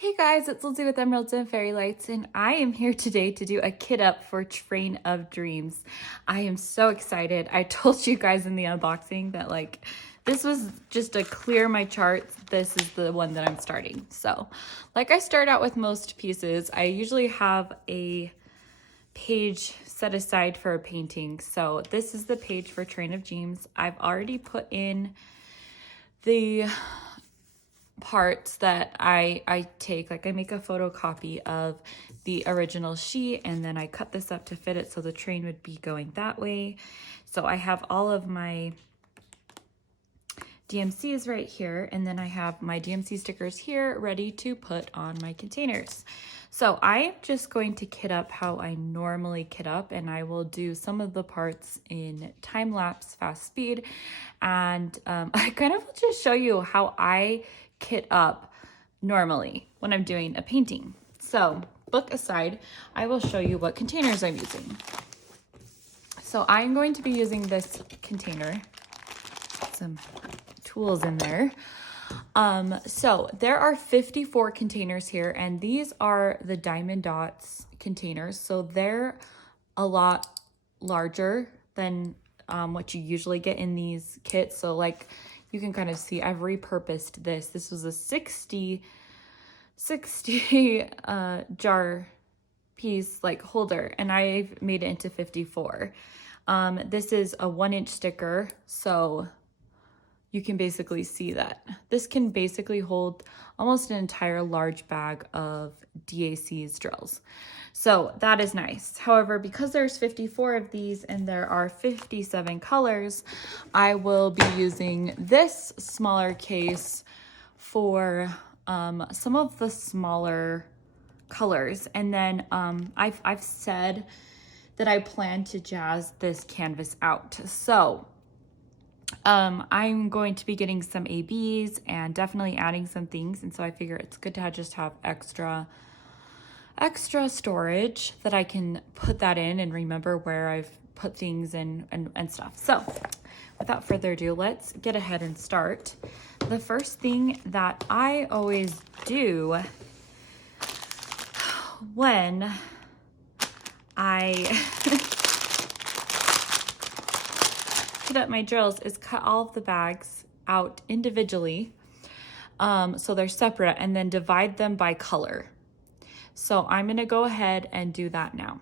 Hey guys, it's Lindsay with Emeralds and Fairy Lights, and I am here today to do a kit up for Train of Dreams. I am so excited. I told you guys in the unboxing that this was just to clear my charts. This is the one that I'm starting. So like I start out with most pieces, I usually have a page set aside for a painting. So this is the page for Train of Dreams. I've already put in the parts that I take, like I make a photocopy of the original sheet and then I cut this up to fit it so the train would be going that way. So I have all of my DMCs right here, and then I have my DMC stickers here ready to put on my containers. So I'm just going to kit up how I normally kit up, and I will do some of the parts in time-lapse fast speed, and I kind of will just show you how I kit up normally when I'm doing a painting. So book aside, I will show you what containers I'm using. So I'm going to be using this container, some tools in there. So there are 54 containers here, and these are the Diamond Dotz containers. So they're a lot larger than what you usually get in these kits. So like you can kind of see I've repurposed this. This was a 60 jar piece like holder, and I've made it into 54. This is a 1-inch sticker, so you can basically see that. This can basically hold almost an entire large bag of DAC's drills. So that is nice. However, because there's 54 of these and there are 57 colors, I will be using this smaller case for some of the smaller colors. And then I've said that I plan to jazz this canvas out. So I'm going to be getting some ABs and definitely adding some things. And so I figure it's good to just have extra storage that I can put that in and remember where I've put things and stuff. So without further ado, let's get ahead and start. The first thing that I always do when I kit up my drills is cut all of the bags out individually, so they're separate, and then divide them by color. So I'm gonna go ahead and do that now.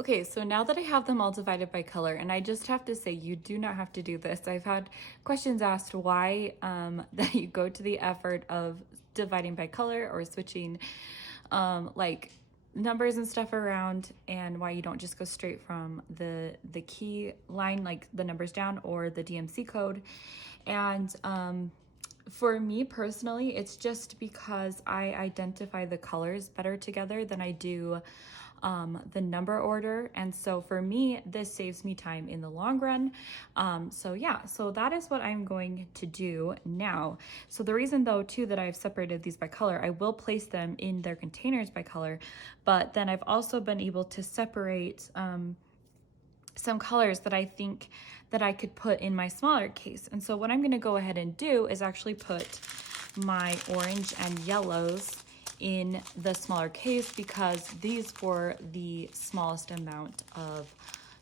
Okay, so now that I have them all divided by color, and I just have to say, you do not have to do this. I've had questions asked why that you go to the effort of dividing by color or switching like numbers and stuff around, and why you don't just go straight from the key line, like the numbers down, or the DMC code. And for me personally, it's just because I identify the colors better together than I do the number order. And so for me, this saves me time in the long run. So yeah, so that is what I'm going to do now. So the reason though too that I've separated these by color, I will place them in their containers by color, but then I've also been able to separate some colors that I think that I could put in my smaller case. And so what I'm gonna go ahead and do is actually put my orange and yellows in the smaller case, because these were the smallest amount of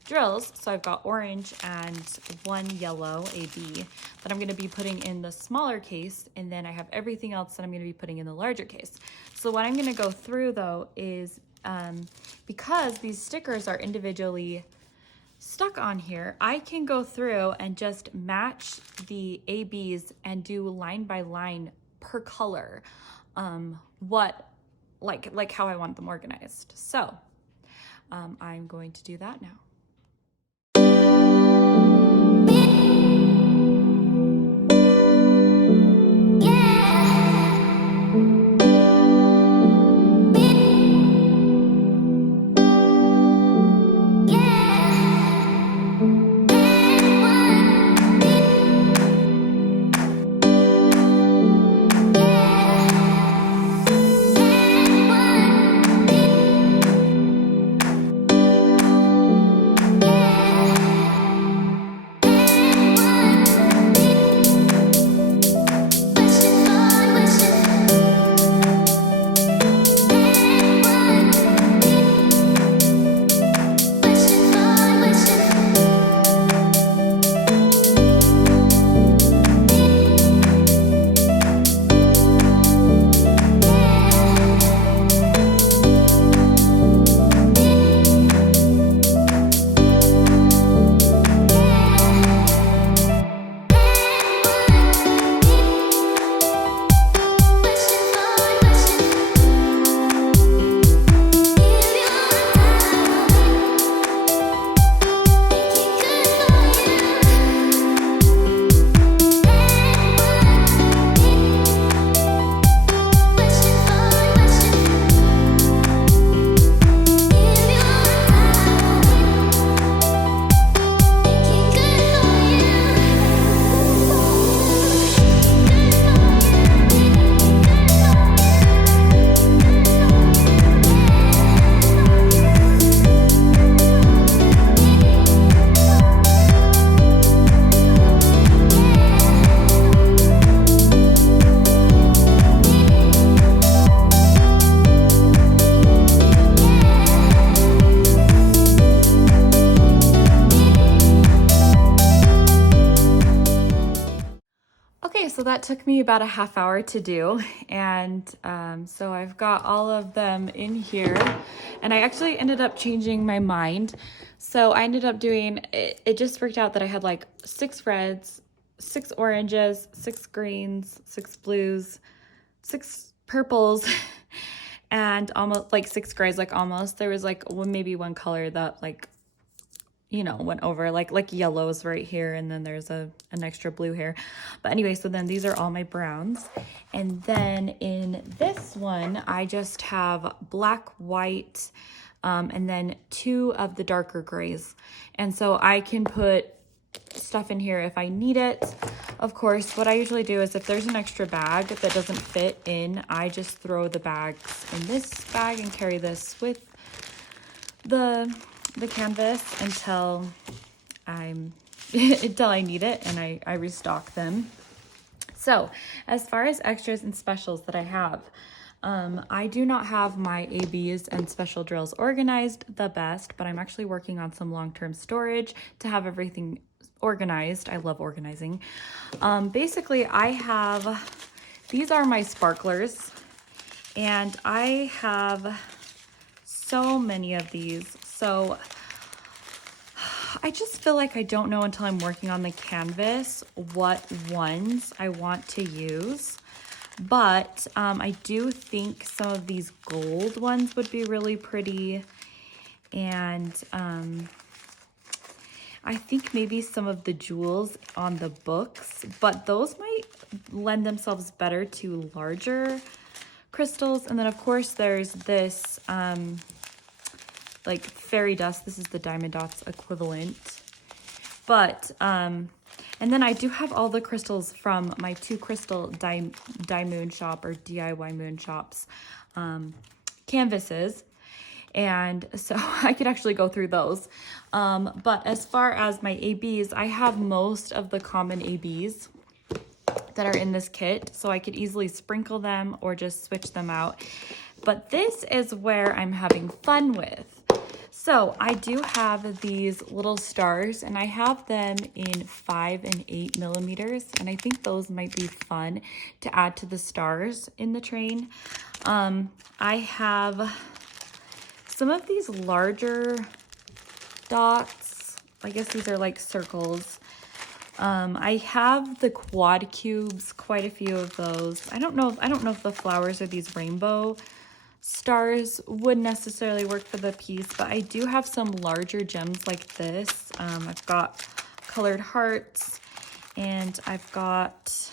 drills. So I've got orange and 1 yellow AB that I'm going to be putting in the smaller case, and then I have everything else that I'm going to be putting in the larger case. So what I'm going to go through though is because these stickers are individually stuck on here, I can go through and just match the ABs and do line by line per color what like how I want them organized. So I'm going to do that now. So that took me about a half hour to do, and so I've got all of them in here, and I actually ended up changing my mind. So I ended up doing, it just worked out that I had like 6 reds, 6 oranges, 6 greens, 6 blues, 6 purples, and almost like 6 grays, like almost. There was like maybe one color that like, you know, went over, like yellows right here, and then there's an extra blue here. But anyway, so then these are all my browns. And then in this one, I just have black, white, and then 2 of the darker grays. And so I can put stuff in here if I need it. Of course, what I usually do is if there's an extra bag that doesn't fit in, I just throw the bags in this bag and carry this with the canvas until until I need it, and I restock them. So as far as extras and specials that I have, I do not have my ABs and special drills organized the best, but I'm actually working on some long-term storage to have everything organized. I love organizing. Basically, I have, these are my sparklers, and I have so many of these. So I just feel like I don't know until I'm working on the canvas what ones I want to use. But I do think some of these gold ones would be really pretty. And I think maybe some of the jewels on the books, but those might lend themselves better to larger crystals. And then of course there's this like fairy dust. This is the Diamond Dotz equivalent. But and then I do have all the crystals from my 2 crystal die moon shop or DIY moon shops canvases. And so I could actually go through those. But as far as my ABs, I have most of the common ABs that are in this kit. So I could easily sprinkle them or just switch them out. But this is where I'm having fun with. So I do have these little stars, and I have them in 5 and 8 millimeters, and I think those might be fun to add to the stars in the train. I have some of these larger dots. I guess these are like circles. I have the quad cubes, quite a few of those. I don't know if the flowers are these rainbow stars wouldn't necessarily work for the piece, but I do have some larger gems like this. I've got colored hearts, and I've got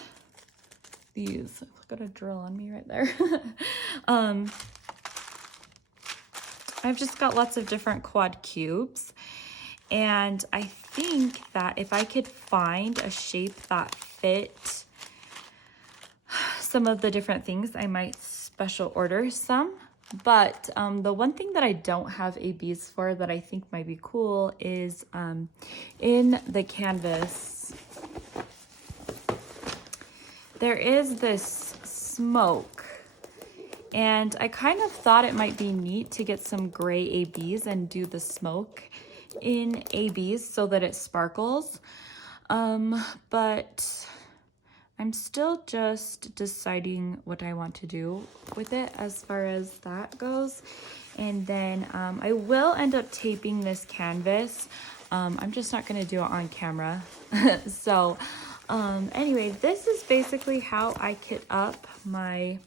these. I've got a drill on me right there. I've just got lots of different quad cubes, and I think that if I could find a shape that fit some of the different things, I might special order some. But the one thing that I don't have ABs for that I think might be cool is in the canvas, there is this smoke, and I kind of thought it might be neat to get some gray ABs and do the smoke in ABs so that it sparkles. But I'm still just deciding what I want to do with it as far as that goes. And then I will end up taping this canvas. I'm just not going to do it on camera. So anyway, this is basically how I kit up my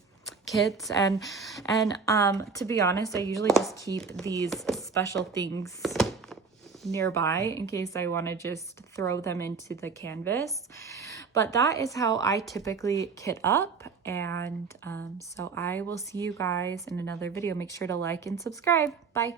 kits. And to be honest, I usually just keep these special things nearby in case I want to just throw them into the canvas. But that is how I typically kit up, and so I will see you guys in another video. Make sure to like and subscribe. Bye.